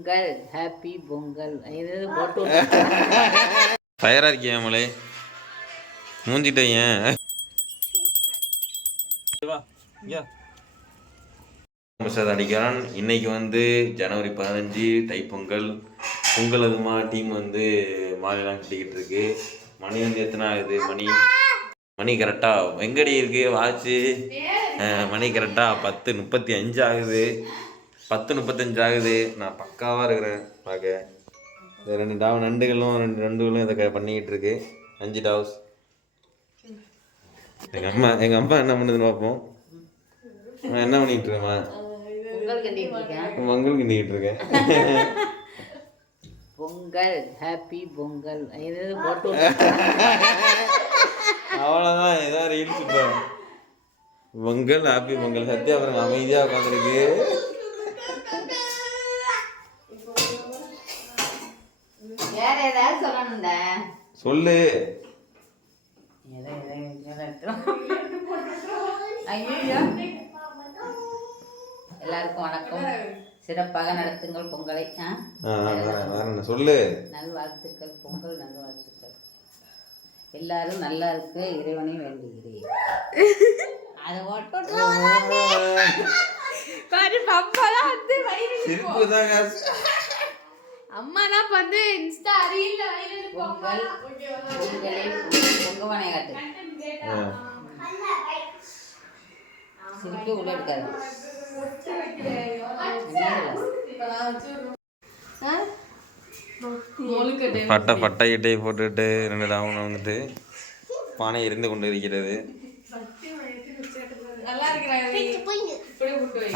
Pongal happy Pongal இது போட்டு தயாராக இருக்கியா மலை மூஞ்சிட்ட ஏன் பிரசாத் அடிக்கிறான். இன்னைக்கு வந்து ஜனவரி 15 தைப்பொங்கல். பொங்கல் அதுமா டீம் வந்து மாலையெல்லாம் கட்டிக்கிட்டு இருக்கு. மணி வந்து எத்தனை ஆகுது? மணி கரெக்டாக எங்கடி இருக்கு வாட்சு? மணி கரெக்டாக 10:35 ஆகுது. 10:35 ஆகுது. நான் பக்காவாக இருக்கிறேன் பார்க்க. இந்த 2 நண்டுகளும் இதை பண்ணிக்கிட்டு இருக்கு. 5 டாவ்ஸ். எங்கள் அம்மா என்ன பண்ணுதுன்னு பார்ப்போம். என்ன பண்ணிட்டு இருக்கேம்மா? பொங்கல் கிண்டிக்கிட்டு இருக்கேன். பொங்கல் ஹாப்பி பொங்கல் இது போட்டு அவ்வளோதான். ஏதாவது ரீல்ஸ் இப்போ பொங்கல் ஹாப்பி பொங்கல். சத்யா பாருங்க அமைதியாக உட்காந்துருக்கு. வேற ஏதாவது சொல்லணும்டா சொல்லு. எல்லாருக்கும் வணக்கம். சிறப்பாக நடத்துங்கள் பொங்கலை. சொல்லு. நல்வாழ்த்துக்கள். பொங்கல் நல்வாழ்த்துக்கள். எல்லாரும் நல்லா இருக்கு இறைவனை வேண்டுகிறேன். அம்மானா வந்து இன்ஸ்டா ரீல்ல வைரல் பொங்கல் பொங்கலை பொங்கவானை காட்டு. சிரிப்பு உள்ள எடுக்காது. பட்டையிட்டை போட்டுட்டு 2 டாவும் வந்துட்டு பானை எரிந்து கொண்டு இருக்கிறது.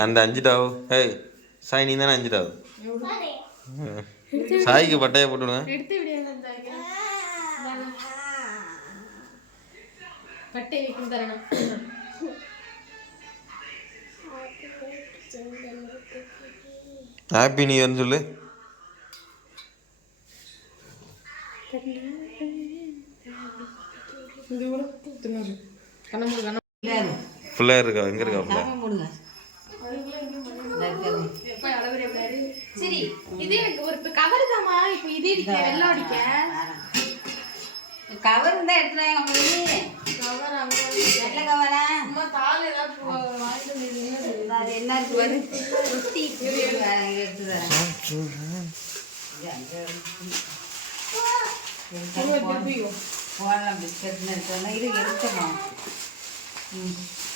அந்த 5 டாவு. ஏய் சாய், நீ தானே 5 டாவு. சாய்க்கு பட்டையை போட்டுடுவேன். பட்டை வைக்கும் தரணும். ஹாப்பி நியூ இயர்னு சொல்லு. ஃபுல்லாக இருக்கா? எங்கே இருக்கா ஃபுல்லாக? சரி, இது எனக்கு ஒரு கவர் தாமா. இப்போ இது அடிக்க வெள்ளம் அடிக்க கவர் இருந்தா எடுத்துறாங்க. கவர் அங்க நல்ல கவரா? அம்மா தாள் ஏதாவது வாங்கிட்டு வந்து அது என்ன இருக்கு பாரு. ரொட்டி எடுத்து தரேன். போடலாம் பிஸ்கட்னு எடுத்தோம்னா இது எடுத்துக்கணும்.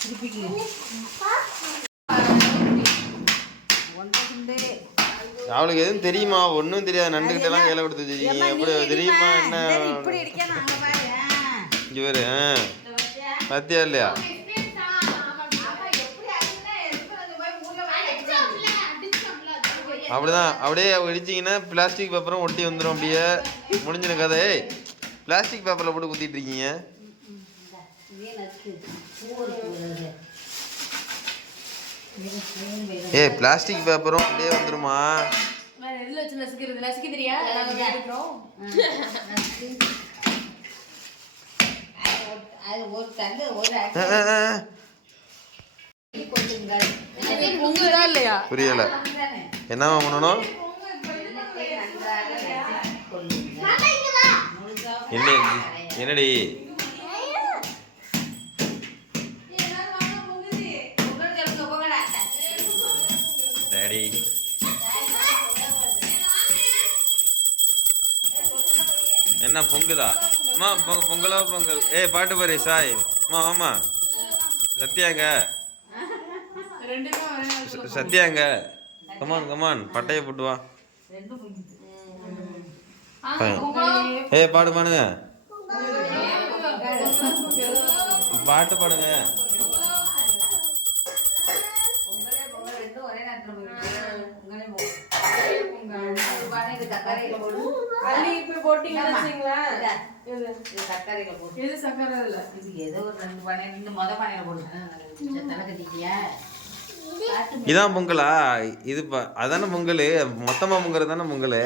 திருப்பிக்கு அவளுக்கு எதுவும் தெரியுமா? ஒன்றும் தெரியாது. நண்டுகிட்டலாம் கையில் கொடுத்து வச்சுருக்கீங்க. எப்படி தெரியுமா? என்ன இங்கே வேறு பத்தியா இல்லையா? அப்படிதான். அப்படியே இடிச்சிங்கன்னா பிளாஸ்டிக் பேப்பரும் ஒட்டி வந்துடும். அப்படியே முடிஞ்சிடும் கதை. பிளாஸ்டிக் பேப்பரில் போட்டு குத்திட்டு இருக்கீங்க. ஏய் பிளாஸ்டிக் பேப்பரும் அப்படியே வந்துருமா? புரியல. என்னவா பண்ணணும்? என்னடி டாடி என்ன பொங்குதா? அம்மா பொங்கலோ பொங்கல். ஏய் பாட்டு பாரு சாய். அம்மா ஆமா சத்யாங்க சத்யாங்க கமான் பட்டையை போட்டு வா. ஏய் பாடு பாடுங்க. பாட்டு பாடுங்க. இதான் பொங்கலா? இது அதானே பொங்கல். மொத்தமா பொங்கல் தானே பொங்கல்.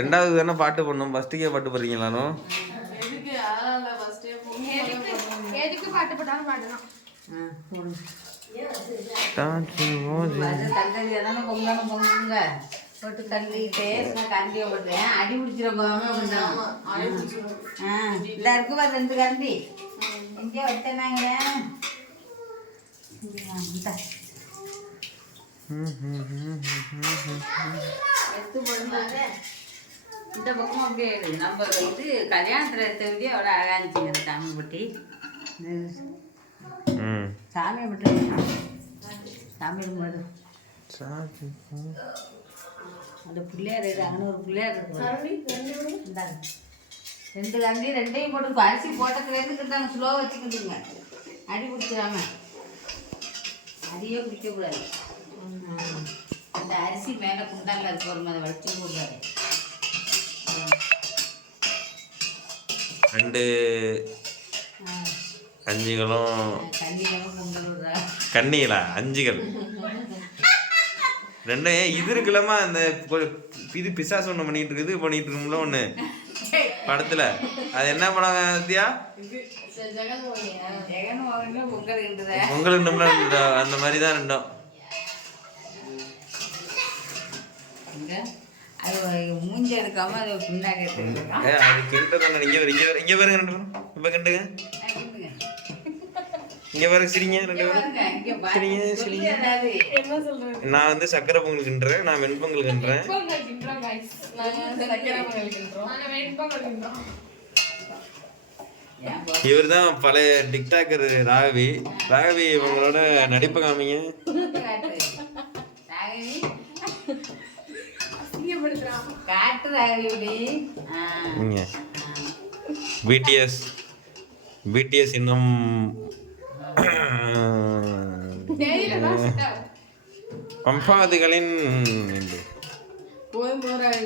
ரெண்டாவது தானே பாட்டு பண்ணும். ஃபர்ஸ்ட்டுக்கே பாட்டு போடுறீங்களானோ? எதுக்கு பாட்டு போட்டாலும் பாடலாம். போடுங்க. டான்ஸ் போது அது தக்காளி தானே பொங்குங்க போட்டு கல்லிட்டு நான் கண்டியை போட்டேன் அடி பிடிச்சிருக்கோம் கொஞ்சம். இந்த இருக்கு பாரு 2 கண்டி எங்கேயோ வச்சேனாங்க. எடுத்து போடும்போது இந்த பக்கம் அப்படியே நம்ம இது கல்யாணத்தில் எடுத்த வேண்டிய அவ்வளோ அழகா இருந்துச்சுங்க சாமி பட்டி. சாமியை பட்டி சாமியில் போது அந்த பிள்ளையார் அங்கே ஒரு பிள்ளையார் இருக்கு. இந்தாங்க 2 கண்டி 2ஐயும் போட்டு அரிசி போட்டதுலேருந்து கிட்டாங்க ஸ்லோ வச்சுக்கிட்டுங்க அடி பிடிச்சிடாம அடியே பிடிக்கக்கூடாது. அந்த அரிசி மேலே குண்டால இருக்கு ஒரு மாதிரி வச்சு கூடாது. 2 அஞ்சுகளும் கண்டிகளும் பொங்கல் விடுறா கன்னிகளா 5கள் 2 இது இருக்குல்லம்மா அந்த இது பிசாசு ஒன்று பண்ணிட்டு இருக்குது இது பண்ணிட்டு இருக்கும்ல ஒன்று படத்துல அது என்ன படம் வித்தியா ஜெகன் பொங்கல் அந்த மாதிரி தான் 2ம். அது மூஞ்சி எடுக்காம அது பின்னாடி எடுத்துக்கலாம். அது கிண்டு தானே. இங்கே பாருங்க 2 பேரும் இப்போ கிண்டுங்க. இங்கே பாருங்க சிரிங்க 2 பேரும் சிரிங்க. நான் வந்து சக்கரை பொங்கல் கிண்டுறேன், நான் வெண்பொங்கல் கிண்டுறேன். இவர் தான் பழைய டிக்டாக்கர் ராகவி. ராகவி உங்களோட நடிப்பை காமிங்க. பிடிஎஸ் இன்னும் பம்பாதிகளின்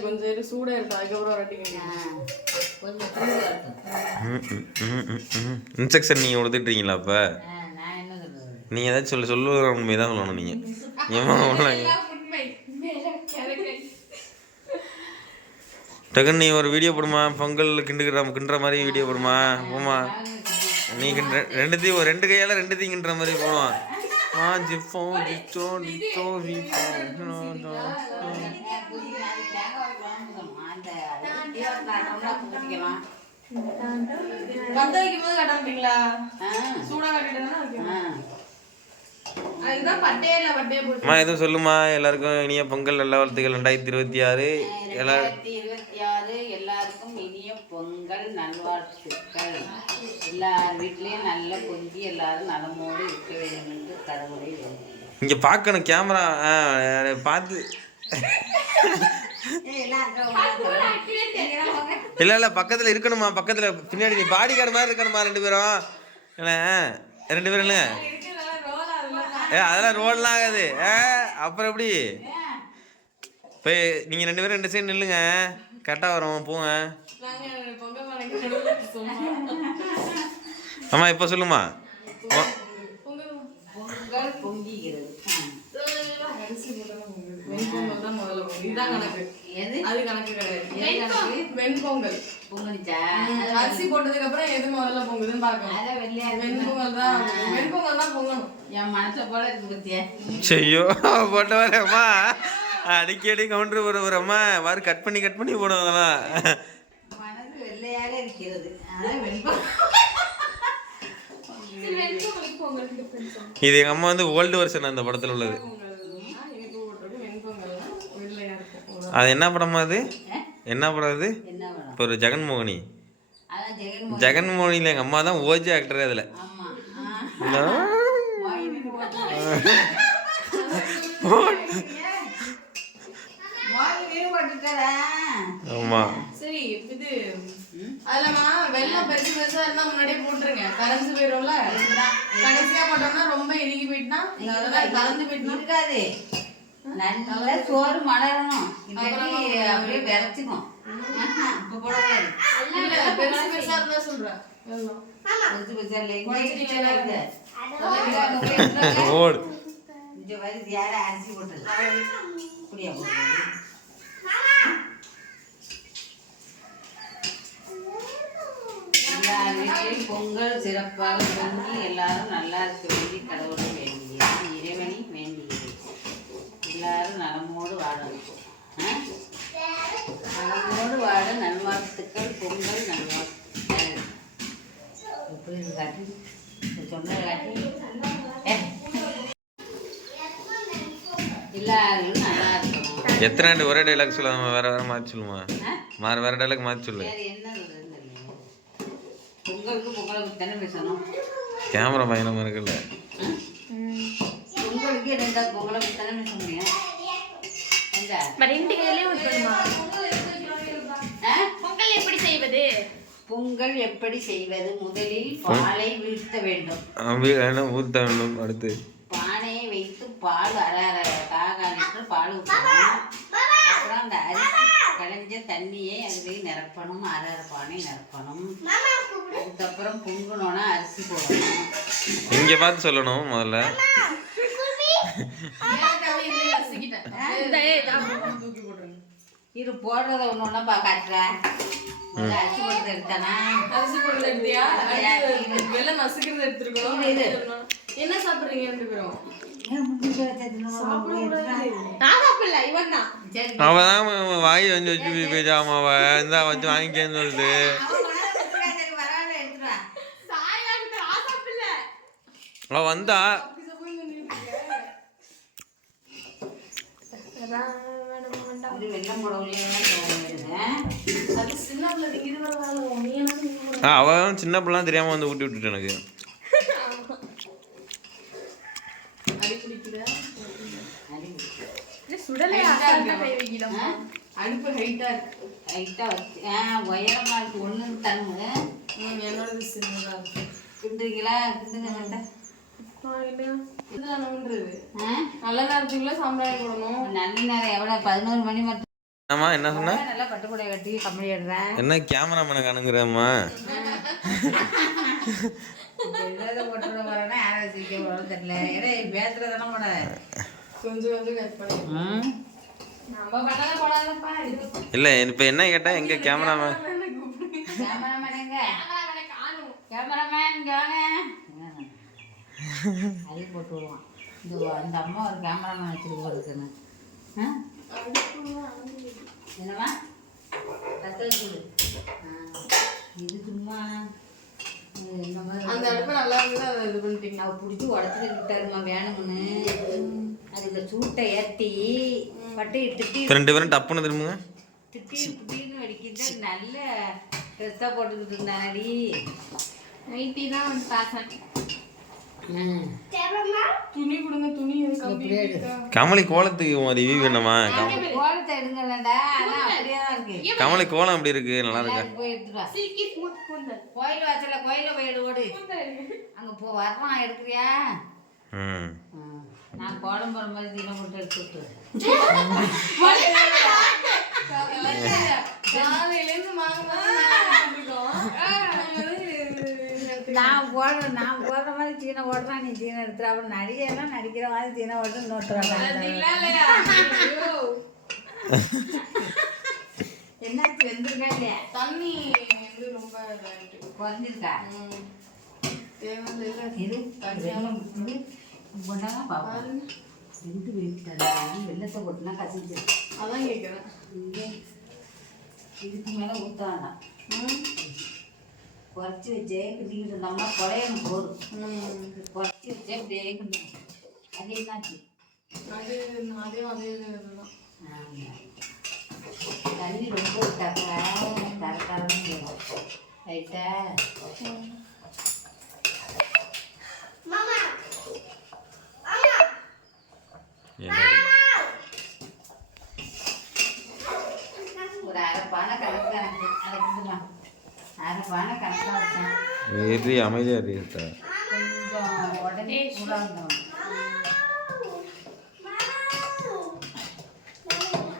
கொஞ்சம் சூடா இருக்கும் அதுக்கப்புறம் இன்ஸ்ட்ரக்ஷன் நீங்கள் கொடுத்துட்றீங்களா? அப்போ நீங்கள் ஏதாச்சும் சொல்லுற உண்மைதான் சொல்லணும். நீங்கள் டக்குன்னு நீ ஒரு வீடியோ போடுமா, பொங்கல் கிண்டுற மாதிரி வீடியோ போடுமா. போமா நீ 2 கையால் 2 கிண்டுற மாதிரி போடுவான். எதுவும் சொல்லுமா. எல்லாருக்கும் இனிய பொங்கல் நல்ல வாழ்த்துக்கள். 2026 எல்லாருக்கும் இனிய பொங்கல் நல்வாழ்த்துக்கள். எல்லார் வீட்லயும் நல்ல பொங்கி எல்லாரும் நலமோடு இருக்க வேண்டும் என்று கடவுளை இங்க பார்க்கணும். கேமரா பார்த்து இல்ல பக்கத்துல இருக்கணுமா. பக்கத்துல பின்னாடி நீ பாடி கார்டு மாதிரி இருக்கணுமா. 2 பேரும் இல்ல 2 பேரும் இல்லைங்க. அதெல்லாம் ரோல்லாம் ஆகாது. அப்புறம் எப்படி இப்போ நீங்கள் 2 பேரும் 2 சைடு நில்லுங்க. கரெக்டாக வரும். போங்க. ஆமா இப்போ சொல்லுமா. அரிசி போட்டதுக்கு அப்புறம் எது முதல்ல பொங்குதுன்னு பாக்கணும். வெண்பொங்கல் தான் பொங்கணும். என் மனசை போல இருக்கு பத்தியா. செய்யோ போட்ட வரேம்மா. அடிக்கடி கவுண்டர் வரம்மா. வாரு கட் பண்ணி போடுவாங்களாம். மனது வெள்ளையாக இருக்கிறது. இது எங்க அம்மா வந்து ஓல்டு வெர்ஷன் அந்த படத்துல உள்ளது. அது என்ன படமா? அது என்ன படம்? அது இப்போ ஒரு ஜெகன்மோகினி. ஜெகன்மோகினியில் எங்கள் அம்மா தான் ஓஜி ஆக்டர். அதில் ஆமா. சரி இது அதெல்லாமா வெள்ளம் பெருசு பெருசா இருந்தா முன்னாடியே போட்டுருங்க. கரைஞ்சு போயிடும்ல. கடைசியா போட்டோம்னா ரொம்ப இறுகி போயிட்டுனா கலந்து போயிட்டுனா இருக்காது. நல்ல சோறு மலரணும். அப்படியே விரைச்சிக்கும். இப்ப போடக்கூடாது. பெருசு பெருசா இருந்தா சொல்றேன். பெருசு பெருசா இல்லை. ஓடு இந்த வயது யார அரிசி போட்டது அப்படியா போடுறது. எல்லா வீட்டில் பொங்கல் சிறப்பாக பொங்கி எல்லாரும் நல்லா இருக்க வேண்டி கடவுளை வேண்டியது, இறைவனை வேண்டியது. எல்லாரும் நலமோடு வாழணும். நலமோடு வாழ நல்வாழ்த்துக்கள். பொங்கல் நல்வாழ்த்துக்கள். எப்படி காட்டி சொன்ன காட்டி எல்லாரும் நல்லா இருக்கணும். எத்தனை ஆண்டு ஒரே டைலாக் சொல்லாம வேற வேற மாற்றி சொல்லுமா? வேற டைலாக் மாற்றி சொல்லு. வேறு என்ன சொல்றதுன்னு தெரியல. பொங்கலுக்கு பொங்கலை பற்றி தானே பேசணும். கேமரா பயணமா இருக்குல்ல. பொங்கலுக்கு ரெண்டாவது பொங்கலை பற்றி தானே பேச முடியும். பொங்கல் எப்படி செய்வது? பொங்கல் எப்படி செய்வது? முதலில் பாலை வீழ்த்த வேண்டும். ஊற்ற வேண்டும். அடுத்து பானையை வைத்து பால் அரை லிட்டர் பால் ஊற்றணும். அப்புறம் அந்த அரிசி களைஞ்ச தண்ணியை அதில் நிரப்பணும். அரை பானை நிரப்பணும். அதுக்கப்புறம் பொங்கணும்னா அரிசி போடணும். இங்க பார்த்து சொல்லணும் முதல்ல. இது போடுறத ஒன்று ஒன்றா காட்டுறேன். அரிசி போடுறது எடுத்தானா? அரிசி போடுறது எடுத்தியா? வெள்ளம் நசுக்கிறது எடுத்துருக்கோம். என்ன சாப்பிடுறீங்க ரெண்டு பேரும்? அவதான் வாய் வந்து வச்சு பேசாம அவ இருந்தா வச்சு வாங்கிக்கன்னு சொல்லுது. அவ வந்தா அவ சின்ன பிள்ளை தெரியாம வந்து ஊட்டி விட்டுட்டு எனக்கு. அடுப்பு ஹைட்டா வச்சு உயரமா இருக்கு. ஒண்ணு தண்ணு என்னோட சின்னதா இருக்கு. கிண்டுறீங்களா? கிண்டுங்க. நல்ல நேரத்துக்குள்ள சாம்பிராணி போடணும். நல்ல நேரம் எவ்வளோ? 11 மணி மட்டும். ஆமா என்ன சொன்ன? நல்லா பட்டுப்புடை கட்டி கம்பெனி எடுறேன். என்ன கேமராமேனை காணுங்கிறம்மா? ஏதாவது போட்டுட போறேன்னா யாரை வச்சுக்க போறோம்னு தெரியல. ஏன்னா பேசுறதானே போட கொஞ்சம் கொஞ்சம் கட் பண்ணி நம்ம பண்ணாத போடாதப்பா. இல்ல இப்ப என்ன கேட்டா எங்க கேமராமேன்? கேமராமேன் எங்க? கேமராமேன் இங்க வாங்க. அது போட்டு விடுவான். இந்த அம்மா ஒரு கேமராமேன் வச்சுட்டு போட்டுருக்குன்னு. என்னம்மா கத்தல் சொல்லு. இது சும்மா இந்த மாதிரி அந்த அடுப்பு நல்லா இருக்குது. அதை இது பண்ணிட்டீங்க. அவ பிடிச்சி உடச்சிட்டு விட்டாருமா வேணும்னு. அதுக்கு சூட்டை ஏற்றி பட்டு திட்டி 2 பேரும் டப்புன்னு திரும்புங்க. திட்டின்னு வடிக்கிட்டு நல்ல ட்ரெஸ்ஸாக போட்டுக்கிட்டு இருந்தாடி. நைட்டி தான் வந்து பேசன். துணி கொடுங்க. துணி கமலி கோலத்துக்கு ரிவ்யூ வேணுமா? கோலத்தை எடுங்கலடா. அதான் அப்படியே தான் இருக்கு. கமலி கோலம் அப்படி இருக்கு. நல்லா இருக்கா? போய் எடுத்துட்டு வா. கோயில் வாசல்ல கோயில போய் ஓடு. அங்க போ வரலாம். எடுக்கிறியா? நான் கோலம் போற மாதிரி தினம் போட்டு எடுத்துட்டு நான் போடுற மாதிரி சீனை ஓடுறான். நீ சீனை எடுத்துற. அப்புறம் நடிகெல்லாம் நடிக்கிற மாதிரி சீனை ஓட்டு நோட்டுறாங்க. என்னாச்சு? வெந்திருக்கா இல்லையா? தண்ணி ரொம்ப குறைஞ்சிருக்கா? வெள்ளத்தை போட்டுனா கசிச்சு. அதான் கேட்குறேன். இதுக்கு மேலே ஊற்ற வேண்டாம். குறைச்சி வச்சே கிண்டிக்கிட்டு இருந்தோம்னா குறையணும். போதும். குறைச்சி வச்சே அப்படியே கிண்டணும். அது என்னாச்சு? அதே தண்ணி ரொம்ப விட்டாக்கா தரக்காரன்னு போயிடும். ரைட்டா? ஒரு அரைப்பான கணக்கு அரைக்குதுமா. அரைப்பான கணக்காக இருக்கேன். ஏறி அமைதியா இருக்கா? கொஞ்சம் உடனே சூடாக இருந்தோம்.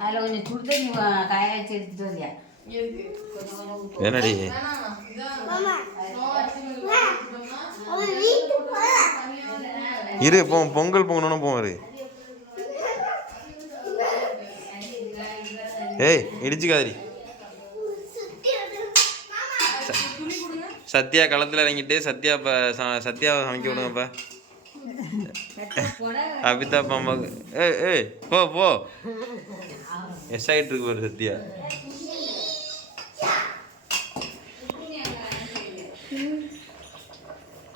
அதில் கொஞ்சம் சுடு தண்ணி காய வச்சு எடுத்துட்டு வரியா? என்னடி இரு பொங்கல் பொங்கணும் போவாரு. ஏய் இடிச்சுக்காதரி. சத்யா களத்தில் இறங்கிட்டு சத்யா இப்போ சத்யாவை சமைக்க விடுங்கப்பா. அபிதா பாம்பாக்கு ஏய் போ போ. எஸ் ஆகிட்டு இருக்கு ஒரு சத்யா.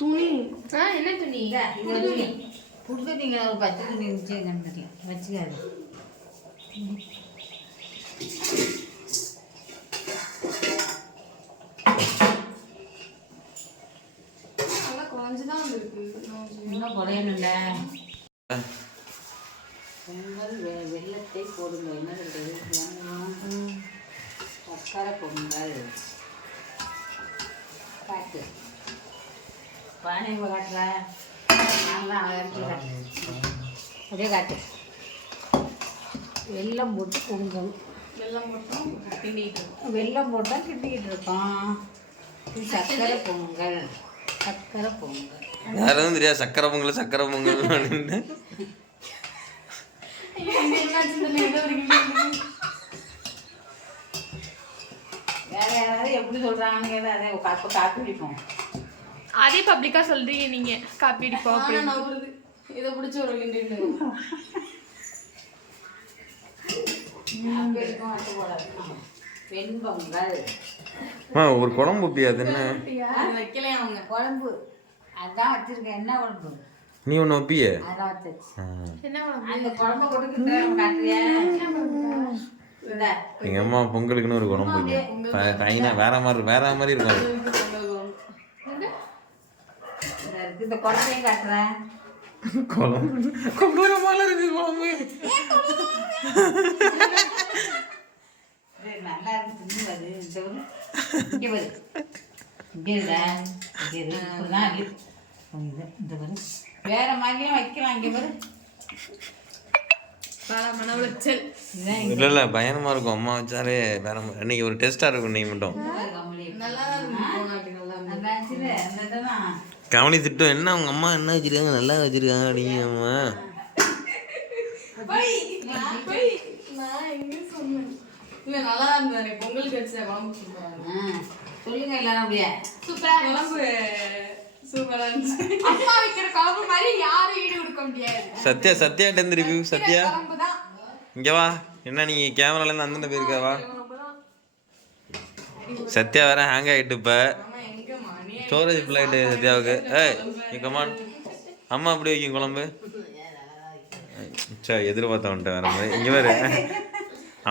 துணி என்ன துணி? புது நீங்கள் ஒரு பச்சை துணி இருந்துச்சு கண்டுக்கலாம் வச்சுக்காது. நல்லா குறைஞ்சுதான் இருக்கு. இன்னும் குறையணும்ல. பொங்கல் வெள்ளத்தை போடுங்க. என்ன சொல்றது? சக்கரை பொங்கல் காட்டு பானை காட்டுற நான் தான் அப்படியே காட்டு. வெல்லம் போட்டு பொங்கல். வெள்ளம் மட்டும் கிண்டிட்டு இருக்கோம். வெல்லம் போட்டால் கிண்டிக்கிட்டு இருக்கோம். இது சக்கரை பொங்கல். சக்கரை பொங்கல் வேற எதுவும் தெரியாது. சக்கரை பொங்கல் சக்கரை பொங்கல் அப்படின்னு. வேற யாராவது எப்படி சொல்றாங்கன்னு அதை அப்போ காப்பி பிடிப்போம். அதே பப்ளிக்கா சொல்றீங்க நீங்க. காப்பி அடிப்போம் அப்படி. நவுறுது. இதை பிடிச்சி ஒரு கிண்டிட்டு வெண்பொங்கல். ஒரு குழம்பு ஊப்பி. அது என்ன வைக்கலையா அவங்க? குழம்பு அதான் வச்சிருக்கேன். என்ன குழம்பு? நீ ஒன்று ஒப்பிய? அதான் வச்சாச்சு. என்ன குழம்பு? அந்த குழம்பு கொடுக்குற காட்டுறியா? எங்க அம்மா பொங்கலுக்குன்னு ஒரு குழம்பு வைக்கும். வேற மாதிரி இருக்கும் அது. இந்த குழம்பையும் காட்டுறேன். குழம்பு கொடூரமால இருக்கு குழம்பு. நல்லா இருக்கு. அது இங்கே வரு இங்கே இப்படிதான் இந்த வரு வேற மாதிரியும் வைக்கலாம். இங்கே வரு இல்ல இல்ல பயமா இருக்கும். அம்மா வச்சாலே வேற இன்னைக்கு ஒரு டெஸ்டா இருக்கும். நீ மட்டும் கவனி திட்டம் என்ன உங்க அம்மா என்ன வச்சிருக்காங்க நல்லா வச்சிருக்காங்க அப்படிங்க அம்மா. நல்லா இருந்தாரு பொங்கலுக்கு வச்ச குழம்பு. சொல்லுங்க எல்லாரும் அப்படியே. சூப்பரா குழம்பு சூப்பரா இருந்துச்சு. அம்மா வைக்கிற குழம்பு மாதிரி யாரும் ஈடு கொடுக்க முடியாது. சத்யாட்ட இருந்து ரிவ்யூ. சத்யா இங்க வா. என்ன நீங்க கேமரால இருந்து அந்தந்த போயிருக்காவா? சத்யா வேற ஹேங் ஆயிட்டு இப்ப. ஸ்டோரேஜ் ஃபுல் ஆயிட்டு சத்யாவுக்கு. ஏய் கமான். அம்மா அப்படி வைக்கும் குழம்பு. சரி எதிர்பார்த்தவன்ட்ட வேற மாதிரி. இங்க வேற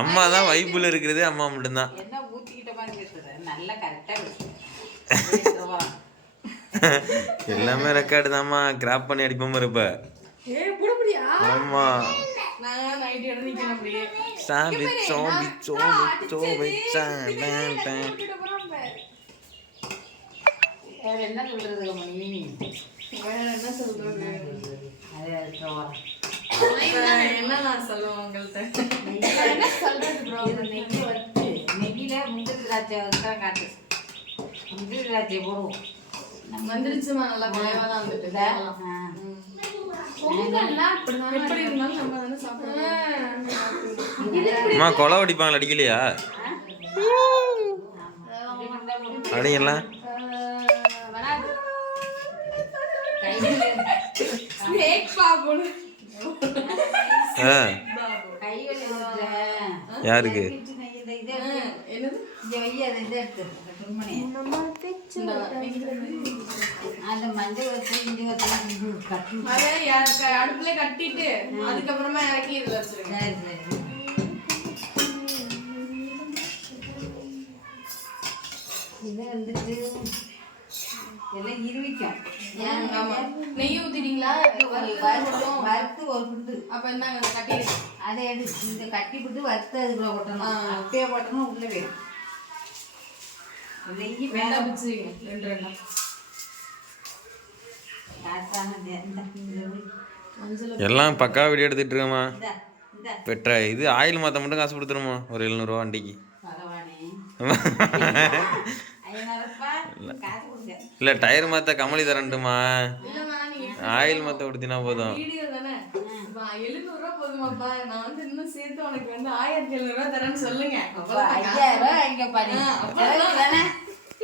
அம்மா தான் வைப்புல இருக்கிறதே அம்மா மட்டும்தான். என்ன ஊத்திக்கிட்ட மாதிரி பேசுற? நல்லா கரெக்டா எல்லாமே ரெக்கார்டு தான்மா. கிராப் பண்ணி அடிப்போம் இருப்ப. ஆமா வேற என்ன சொல்றது மணி? வேற என்ன சொல்றது? என்ன நான் சொல்லுவேன் உங்கள்கிட்ட? என்ன சொல்றது ப்ரோ? நெய்யில முந்திரி திராட்சை வச்சா காட்டு. முந்திரி திராட்சை போடுவோம். வந்துருச்சுமா நல்லா குறைவா தான் வந்துட்டு. எப்படி இருந்தாலும் நம்ம தானே சாப்பிடுவோம். அம்மா கொலை அடிப்பாங்களா? அடிக்கலையா? அடிங்கலாம். யாருக்கு? அடுப்புல கட்டிட்டு அதுக்கப்புறமா இறக்கி இதுல வச்சிருங்க. இது வந்துட்டு எல்லாம் இருவிக்கும். நெய் ஊத்திட்டீங்களா? வறுத்து ஒரு புண்டு. அப்ப என்ன கட்டி அதை எடுத்து இந்த கட்டி புட்டு வறுத்து அதுக்குள்ள போட்டணும். அப்படியே போட்டணும் உள்ள வேணும். நெய் மேலே பிடிச்சிருக்கீங்க 2 எல்லாம் பக்கா வீடியோ எடுத்துட்டு இருக்கோமா. பெட்ரா இது ஆயில் மாற்ற மட்டும் காசு கொடுத்துருமா ஒரு 700 ரூபா வண்டிக்கு. இல்லை டயர் மாற்ற கமலி தரண்டுமா. ஆயில் மாற்ற கொடுத்தினா போதும். 700 ரூபா போதுமாப்பா? நான் வந்து இன்னும் சேர்த்து உனக்கு வந்து 1700 ரூபா தரேன்னு சொல்லுங்க.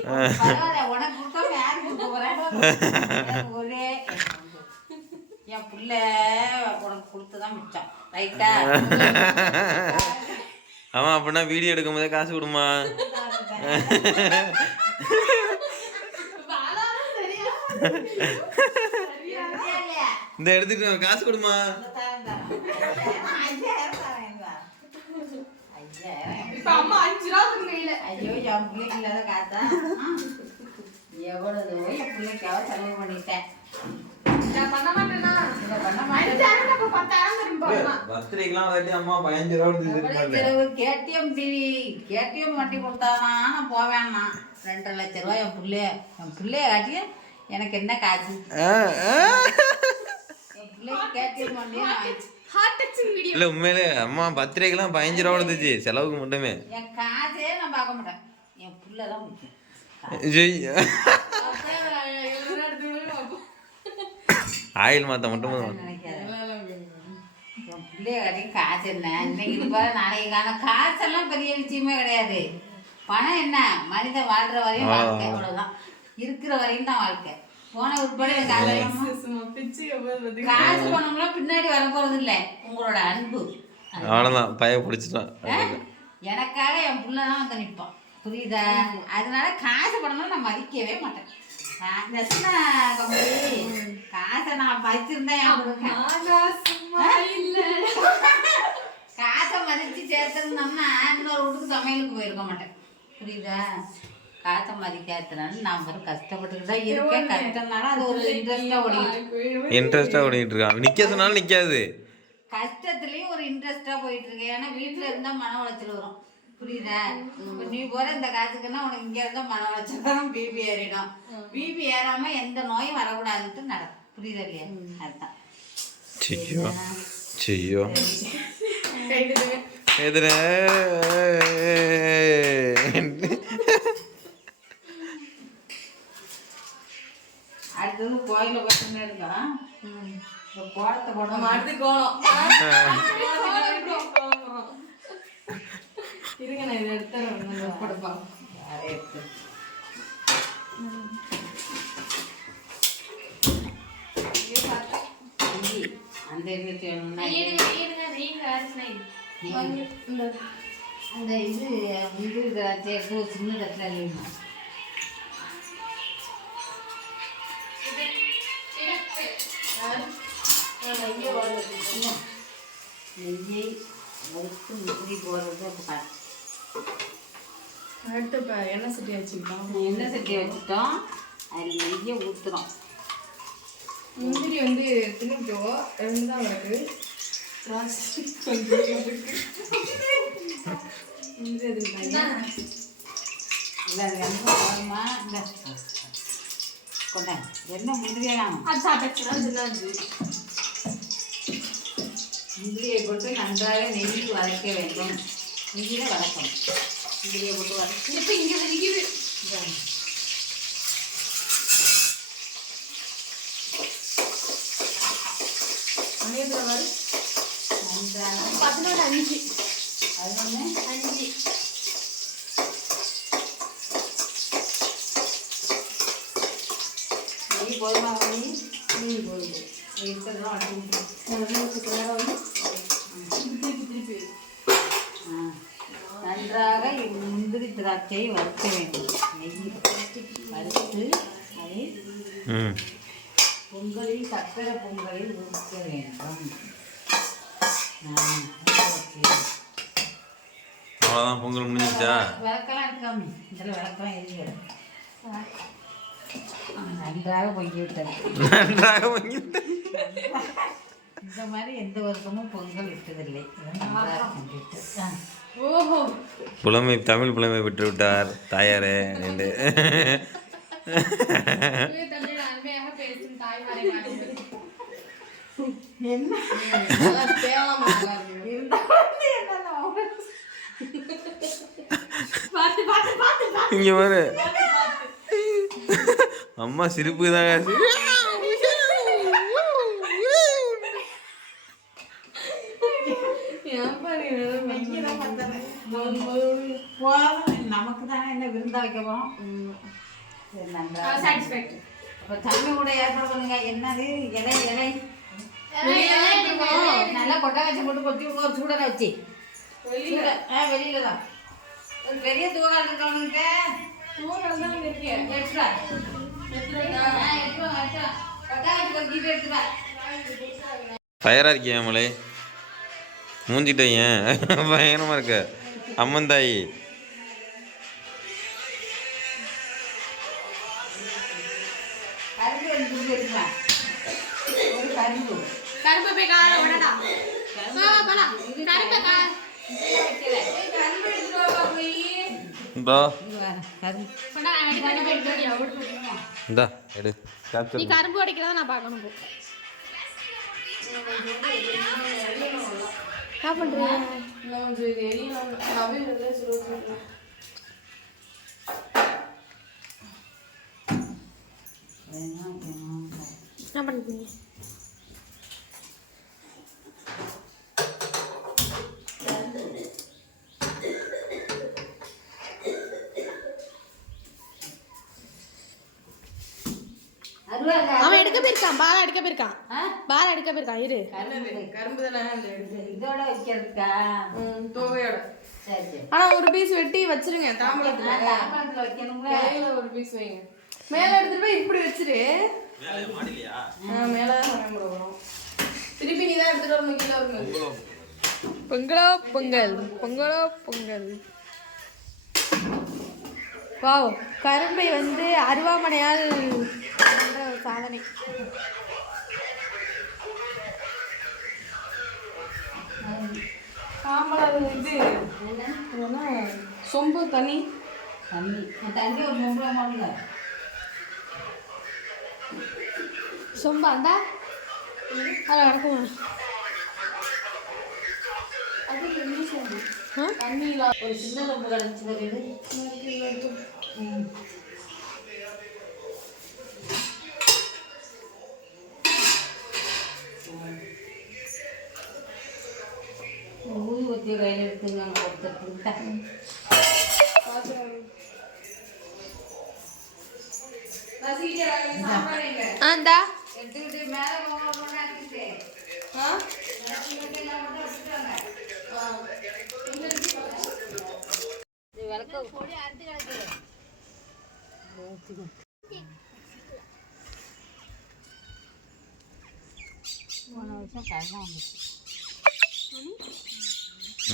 பரவாயில்ல, உனக்கு கொடுக்காம யாருக்கு கொடுக்க போறேன்? எனக்கு ஒரே என் புள்ள உனக்கு கொடுத்துதான் மிச்சம். ரைட்டா? ஆமா, அப்படின்னா வீடியோ எடுக்கும் போதே காசு கொடுமா. இந்த எடுத்துட்டு காசு கொடுமா. ஐயோ, என் பிள்ளைக்கு இல்லாத காத்தா எவ்வளவு என் பிள்ளைக்காக செலவு பண்ணிட்டேன். பர்த்டேக்கெல்லாம் அம்மா 15 ரூபா செலவு கேடிஎம் டிவி கேடிஎம் வண்டி கொடுத்தானா நான் போவேன்னா 2 லட்சம் ரூபாய் என் பிள்ளைய காட்டிய எனக்கு என்ன காசு? என் பிள்ளைக்கு கேடிஎம் வண்டியே இல்ல உண்மையிலே அம்மா பர்த்டேக்கெல்லாம் 15 ரூபா வந்துச்சு செலவுக்கு மட்டுமே. என் காசே நான் பார்க்க மாட்டேன், என் பிள்ளை தான் முக்கியம். ஆயில் மாத்த மட்டும் நினைக்காத, என் பிள்ளைய காட்டி காசு என்ன இன்னைக்கு பாரு நாளைக்கு காண காசெல்லாம் பெரிய விஷயமே கிடையாது. பணம் என்ன மனிதன் வாழ்ற வரையும் வாழ்க்கை, அவ்வளவுதான். இருக்கிற வரையும் தான் வாழ்க்கை. போன உட்பட காசு பணம்லாம் பின்னாடி வரப்போறது இல்லை, உங்களோட அன்பு அவ்வளவுதான். பய பிடிச்சிட்டான். எனக்காக என் புள்ள தான் வந்து நிற்பான், புரியுதா? அதனால காசு பணம்லாம் நான் மதிக்கவே மாட்டேன். காசை நான் வச்சிருந்தேன், காசை மதிச்சு சேர்த்துருந்தோம்னா இன்னொரு வீட்டுக்கு சமையலுக்கு போயிருக்க மாட்டேன், புரியுதா? காசை மதிக்காதனால நான் ஒரு கஷ்டப்பட்டுட்டு தான் இருக்கேன். கஷ்டம்னாலும் அது ஒரு இன்ட்ரெஸ்டா ஓடிட்டு இருக்கான். நிக்க சொன்னாலும் நிக்காது. கஷ்டத்துலயும் ஒரு இன்ட்ரெஸ்டா போயிட்டு இருக்கேன். ஏன்னா வீட்டுல இருந்தா மன உளைச்சல் வரும், புரியுதா? நீ போற இந்த காசுக்குன்னா உனக்கு இங்க இருந்தா மன உளைச்சல் தான், பிபி ஏறிடும். பிபி ஏறாம எந்த நோயும் வரக்கூடாதுன்ட்டு நடக்கும், புரியுதா இல்லையா? அதுதான். செய்யோ செய்யோ எதுன அடுத்தது கோயில பசங்க இருக்கான். கோலத்தை போட அடுத்து கோலம் இருங்க, நான் இதை எடுத்துறேன் கொடுப்பா. அந்த அந்த இது முந்திரி திராட்சை எடுத்து ஒரு சின்ன தட்டில் அழியணும். நெய்யை வறுத்து முந்திரி போடுறது அடுத்து இப்போ எண்ணெய் சட்டி வச்சுக்கிட்டோம். எண்ணெய் சட்டியை வச்சுட்டோம், அதில் நெய்யை ஊற்றுறோம். முந்திரி வந்து திணிக்கோ 2 தான் கிடக்கு. முந்திரி இல்லை, அது எண்ணெய் போடுமா? இந்த கொண்டாங்க, எண்ணெய் முந்திரியா முந்திரியை போட்டு நன்றாக நெய் வதக்க வேண்டும். நெய்யில் வதக்கணும். முந்திரியை போட்டு வதக்கி இப்போ இங்கே வதக்கிது. நன்றாக 11 5 நெய் போதுமா? நெய் போதும். இருக்கிறதெல்லாம் நன்றாக முந்திரி திராட்சையை வறுக்க வேண்டும். நெய் வறுத்து அதை பொங்கலில் சக்கரை பொங்கலில் ஊற்ற வேண்டும். அவ்வளோதான், பொங்கல் முடிஞ்சிச்சா? விளக்கெல்லாம் இருக்காம இதில் விளக்கெல்லாம் இருக்கிறது. நன்றாக பொங்கி விட்டது. நன்றாக பொங்கி விட்டது. இந்த மாதிரி எந்த வருஷமும் பொங்கல் விட்டதில்லை. ஓஹோ, புலமை தமிழ் புலமை பெற்று விட்டார் தாயாரே என்று. இங்க பாரு, அம்மா சிரிப்பு தான். ஏன்பா நீ வேற போதும் நமக்கு தானே என்ன விருந்தா வைக்க போகிறோம். சரி நன்றா சாட்டிஸ்ஃபேக்டரி. அப்போ தண்ணி கூட ஏற்பாடு பண்ணுங்க. என்னது இலை இலை நல்லா கொட்டை வச்சு போட்டு கொட்டி விடுவோம். ஒரு சூடனை வச்சு வெளியில வெளியில தான் ஒரு பெரிய தூரம் இருக்கிறவனுக்கு தூரம் தான் இருக்கு. எடுத்துடா கொட்டை வச்சு கொட்டிட்டு எடுத்துடா. ஃபயராக இருக்கியா மலை மூஞ்சிட்ட ஏன் பயங்கரமாக இருக்க அம்மந்தாயி. கரும்பு எடுத்து எடுத்துடா. ஒரு கரும்பு கரும்பு போய் கால விடடா. போலாம். கரும்பு கா கரும்பு எடுத்துட்டு வா போய். இந்தா கரும்பு கொண்டா அடி பண்ணி போய் இந்தா எடு நீ கேப்சர். கரும்பு உடைக்கிறத நான் பார்க்கணும் போ. என்ன பண்றீங்க? நான் கொஞ்சம் இது எரியணும். நவி வந்து சொல்லுங்க. என்ன பண்றீங்க? அவன் எடுக்க போயிருக்கான். பால் எடுக்க போயிருக்கான். பால் எடுக்க போயிருக்கான். இரு. கரும்பு தானே இதோட வைக்கிறதுக்கா? தோவையோட. சரி சரி. ஆனா ஒரு பீஸ் வெட்டி வச்சிருங்க தாம்பளத்துல. தாம்பழத்துல வைக்கணுங்களா? இலையில ஒரு பீஸ் வைங்க. மேல எடுத்துட்டு போய் இப்படி வச்சிரு. மேல தான் சமையல் போட போறோம். திருப்பி நீ தான் எடுத்துட்டு வரணும். கீழே வரணும். பொங்கலோ பொங்கல், பொங்கலோ பொங்கல். வாவ், கரும்பை வந்து அருவாமனையால் பண்ற ஒரு சாதனை. தாம்பளம் இது சொம்பு தண்ணி தண்ணி தண்ணி ஒரு மும்பளை மாடல சொம்பா இருந்தா அதில் நடக்குமா? அது பெரிய சொம்பு. ஆ? தண்ணி ஒரு சின்ன ரொம்ப கிடச்சி வருது. ஊதி ஊற்றி கையில் எடுத்துங்க கொடுத்துட்டு இந்தா எடுத்துக்கிட்டு மேலே போகணும்னு எடுத்துக்கிட்டு விளக்க பொடி அறுத்து கிடக்கு. போன வருஷம் கரெக்டாக வந்துச்சு.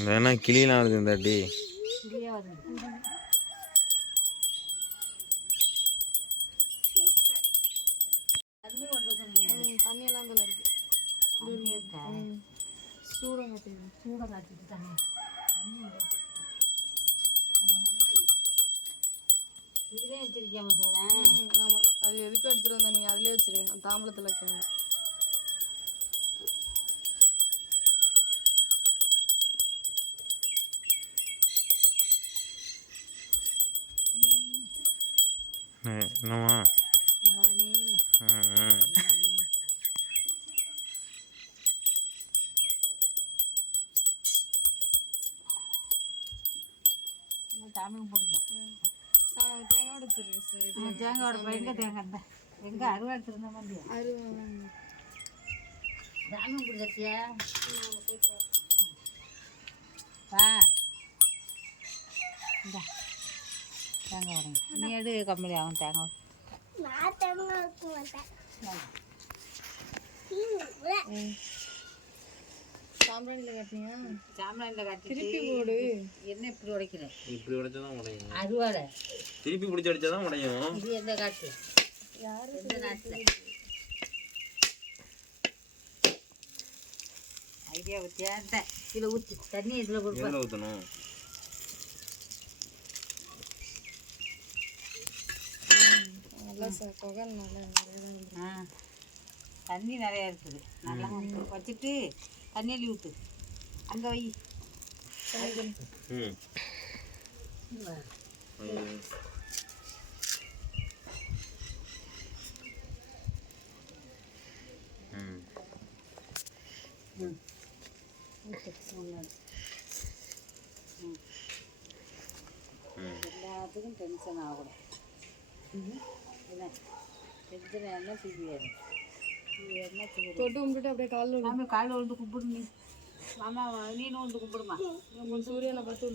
வேணா கிளியெலாம் வருது இந்த அடி. இப்படியே வருது. தண்ணி கொண்டு வந்து தண்ணி எல்லாம் இதுல இருக்கு. தண்ணி இருக்கா? சூடம் கட்டிங்க. சூட காட்டிட்டு தண்ணி இதுலேயே வச்சிருக்கியாம சூடேன். ஆமா, அது எதுக்கும் எடுத்துட்டு வந்தா நீங்க அதுலயே வச்சிருங்க. தாம்பளத்துல வைக்கணும். என்னம்மா தாமியம் போடுங்க. தேங்காய் உடைச்சிருக்கு சார். தேங்காயோட எங்கே தேங்காய் தான் எங்கே அருவா எடுத்துருந்த மாதிரி தாமியம் பிடிச்சியா? பா இந்த தேங்காய் உடங்க. நீ எடு கம்மி அவன் தேங்காய் சாம்பிராணியில் கட்டிங்க. சாம்பிராணியில் கட்டி திருப்பி போடு. என்ன இப்படி உடைக்கிறேன்? இப்படி உடைச்சாதான் உடையும். அருவாட திருப்பி பிடிச்சி அடிச்சாதான் உடையும். இது எந்த காட்டு? எந்த நாட்டில் ஐடியா ஊற்றியா? இதில் ஊற்றி தண்ணி இதில் கொடுப்பேன். ஊற்றணும். நல்லா சார் புகை நல்லா தண்ணி நிறையா இருக்குது. நல்லா வச்சுட்டு தண்ணி அள்ளி ஊற்று. அங்கே வை. எல்லாத்துக்கும் டென்ஷன் ஆகக்கூடாது. என்ன டென்ஷன் என்ன தூக்கியாது என்ன தொட்டு கும்பிட்டு அப்படியே காலில் மாமா காலில் வந்து கும்பிடு. நீ மாமா நீனும் வந்து கும்பிடுமா. சூரியனை பார்த்து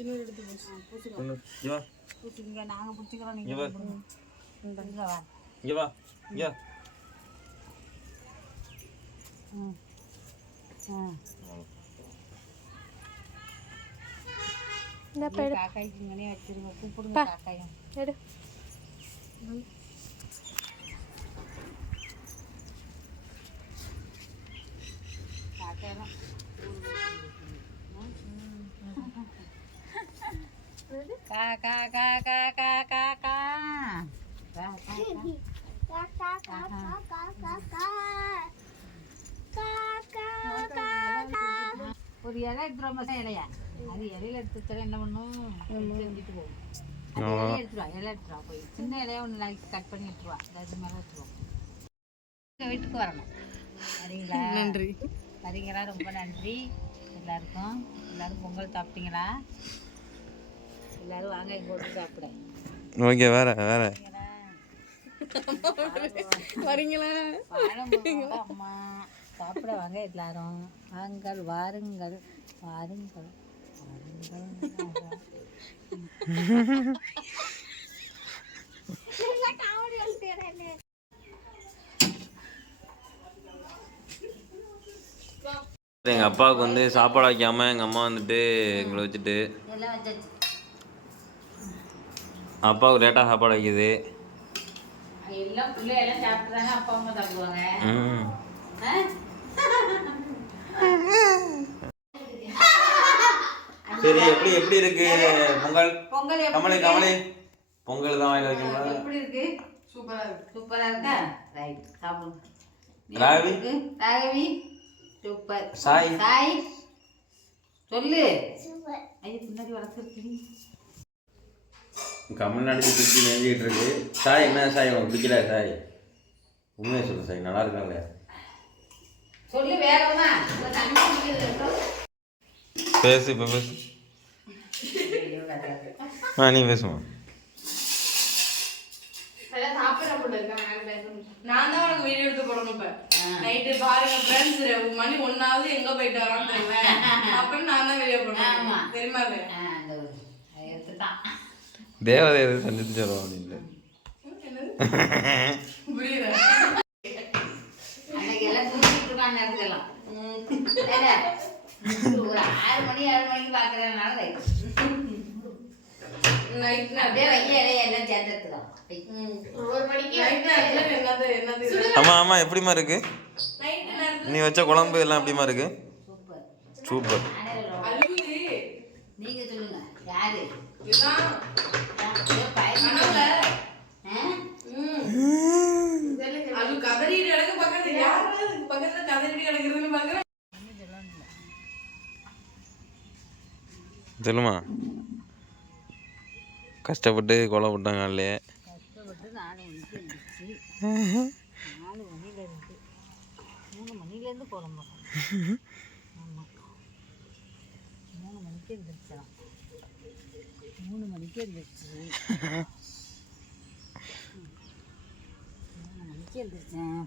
இன்னொரு எடுத்து பூச்சிக்கோங்க. நாங்கள் பிடிச்சிக்கிறோம். நீங்கள் வா. இங்கே வா இங்கே காக்காய்க்கு இங்கனே வச்சிருங்க. கூப்பிடுங்க காக்காயும். எடு காக்காயெல்லாம் கா கா கா கா கா கா கா ஒரு இலை எடுத்துருவா. இலையா அது இலையில எடுத்து என்ன பண்ணும் செஞ்சுட்டு போகும். இலையை எடுத்துருவா. இலை எடுத்துருவா. போய் சின்ன இலையா ஒன்று கட் பண்ணி எடுத்துருவா. அது மேலே வச்சுருவோம். வீட்டுக்கு வரணும். சரிங்களா? நன்றி. சரிங்களா? ரொம்ப நன்றி எல்லாருக்கும். எல்லாரும் பொங்கல் சாப்பிட்டீங்களா? எல்லாரும் வாங்க எங்க வீட்டுக்கு சாப்பிட. ஓகே வேற வேற வரீங்களா? அம்மா சாப்பிட வாங்க எல்லாரும். வாருங்கள் வாருங்கள் வாருங்கள் வாருங்கள். எங்கள் அப்பாவுக்கு வந்து சாப்பாடு வைக்காமல் எங்கள் அம்மா வந்துட்டு எங்களை வச்சுட்டு எல்லாம் வச்சாச்சு. அப்பாவுக்கு லேட்டாக சாப்பாடு வைக்குது. எல்லாம் பிள்ளையெல்லாம் சாப்பிட்டுதாங்க அப்பா அம்மா சாப்பிடுவாங்க. சரி எப்படி எப்படி இருக்கு பொங்கல்? பொங்கல் கமலி கமலி பொங்கல் தான் வாங்கி வைக்கணும். எப்படி இருக்கு? சூப்பரா இருக்கு. சூப்பரா இருக்கா? ரைட் சாப்பிடுங்க. ராகவி ராகவி சூப்பர். சாய் சாய் சொல்லு. ஐயா பின்னாடி வளர்த்துருக்கு. கமல் நடிச்சு பிடிச்சி நெஞ்சிக்கிட்டு இருக்கு. சாய் என்ன சாய் உனக்கு பிடிக்கல? சாய் உண்மையை சொல்லு சாய், நல்லா இருக்காங்க சொல்லு. வேறமா பேசு இப்போ பேசு. நீ பேசுமா? நான் தான் உனக்கு வீடியோ எடுத்து போடணும். இப்ப நைட்டு பாருங்க ஃப்ரெண்ட்ஸ் மணி 1 எங்க போயிட்டு வரான்னு தெரியல அப்படின்னு நான் தான் வீடியோ போடுறேன். தெரியுமா? தேவதை எது சந்தித்து சொல்லுவோம் அப்படின்னு புரியுது. அன்னைக்கு எல்லாம் தூக்கிட்டு இருக்கான் நேரத்துக்கெல்லாம். ஒரு 6 மணிக்கு பாக்குறதுனால நைட் அப்படியே வைக்க இலைய எல்லாம் சேர்த்துக்கலாம். 1 மணிக்கு நைட் நேரத்துல என்னது ஆமா ஆமா எப்படிமா இருக்கு? நைட் நேரத்துல நீ வச்ச குழம்பு எல்லாம் எப்படிமா இருக்கு? Super super. அழுகுது. நீங்க சொல்லுங்க யாரு இதுதான் கனவுல அது கதறிட்டு கிடக்கு. பக்கத்துல யாரு பக்கத்துல கதறிட்டு கிடக்குதுன்னு பாக்குறேன். சொல்லுமா. கஷ்டப்பட்டு கொலை விட்டாங்க இல்லையே. கஷ்டப்பட்டு 4 மணிக்கு எழுந்திரிச்சு 4 மணிலேருந்து 3 மணிலேருந்து குழம்பு. ஆமாம் 3 மணிக்கு எழுந்திரிச்சான். 3 மணிக்கு எழுந்திரிச்சு 3 மணிக்கு எழுந்திரிச்சேன்.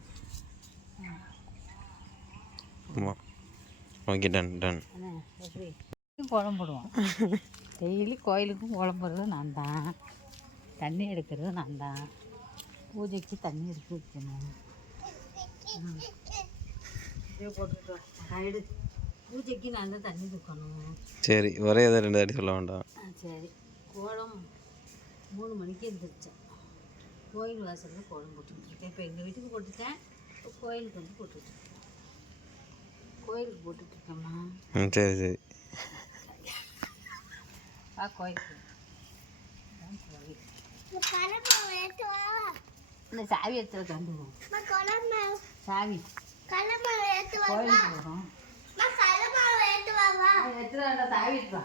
ஆமாம் ஓகே டன் டன். என்ன எப்படி குழம்பு போடுவோம். டெய்லி கோயிலுக்கும் குழம்பு போடுறது நான் தான். தண்ணி எடுக்கிறது நான் தான். பூஜைக்கு தண்ணி எடுத்து வைக்கணும். இதே போட்டுட்டு ஆயிடு. பூஜைக்கு நான் தான் தண்ணி தூக்கணும். சரி ஒரே இதை 2 அடி சொல்ல வேண்டாம். சரி கோலம் 3 மணிக்கு எழுந்திரிச்சேன். கோயில் வாசலில் கோலம் போட்டுட்ருக்கேன். இப்போ எங்கள் வீட்டுக்கு போட்டுட்டேன். இப்போ கோயிலுக்கு வந்து போட்டுட்ருக்கேன். கோயிலுக்கு போட்டுட்ருக்கேம்மா. சரி சரி கோயிலுக்கு இந்த சாவி எடுத்து வந்துடுவோம். சாவி கோயிலுக்கு போகிறோம். எடுத்துட்டு சாவி எடுத்து வா.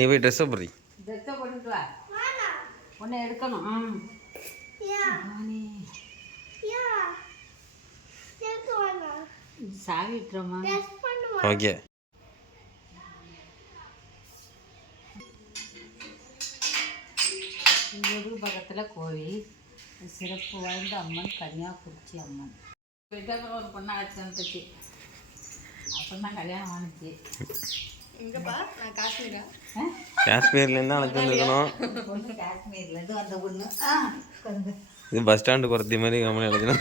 நீ போய் ட்ரெஸ்ஸை போடுறீ. ட்ரெஸ்ஸை போட்டுட்டு வா. ஒன்று எடுக்கணும். சாவி விட்டுறோமா? ஓகே. எங்கள் ஊருக்கு பக்கத்தில் கோவில், சிறப்பு வாய்ந்த அம்மன் கன்னியாகுறிச்சி அம்மன். வீட்டில் ஒரு பொண்ணை அழைச்சி வந்துச்சு, அப்புறம் தான் கல்யாணம் ஆனிச்சு. எங்கப்பா? நான் காஷ்மீரா? காஷ்மீர்லேருந்து அழைச்சி வந்துருக்கணும். பொண்ணு காஷ்மீர்லேருந்து வந்த பொண்ணு. இது பஸ் ஸ்டாண்டு குறைத்தி மாதிரி கம்பெனி அழைச்சினா.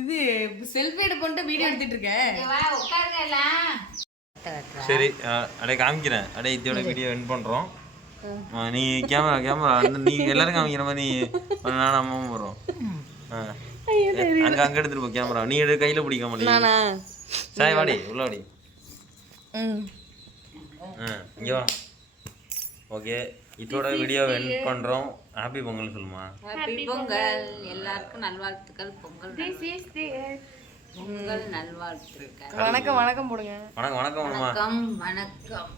இது செல்ஃபி எடுப்போன்ட்டு வீடியோ எடுத்துட்டு இருக்கேன். சரி, அப்படியே காமிக்கிறேன். அப்படியே இதோட வீடியோ என் பண்ணுறோம். நீ கேமரா வந்து நீ எல்லாரும் காமிக்கிற மாதிரி நானும் அம்மாவும் வரும். அங்கே எடுத்துட்டு போ கேமரா. நீ எடு, கையில் பிடிக்க மாட்டேங்க. சாய் வாடி, உள்ள வாடி. இங்கே வா. ஓகே, இதோட வீடியோ என் பண்ணுறோம். ஹாப்பி பொங்கல் சொல்லுமா. ஹாப்பி பொங்கல், எல்லாருக்கும் நல்வாழ்த்துக்கள். பொங்கல் பொங்கல் நல்வாழ்த்துக்கள். வணக்கம் வணக்கம் போடுங்க. வணக்கம் வணக்கம் வணக்கம் வணக்கம்.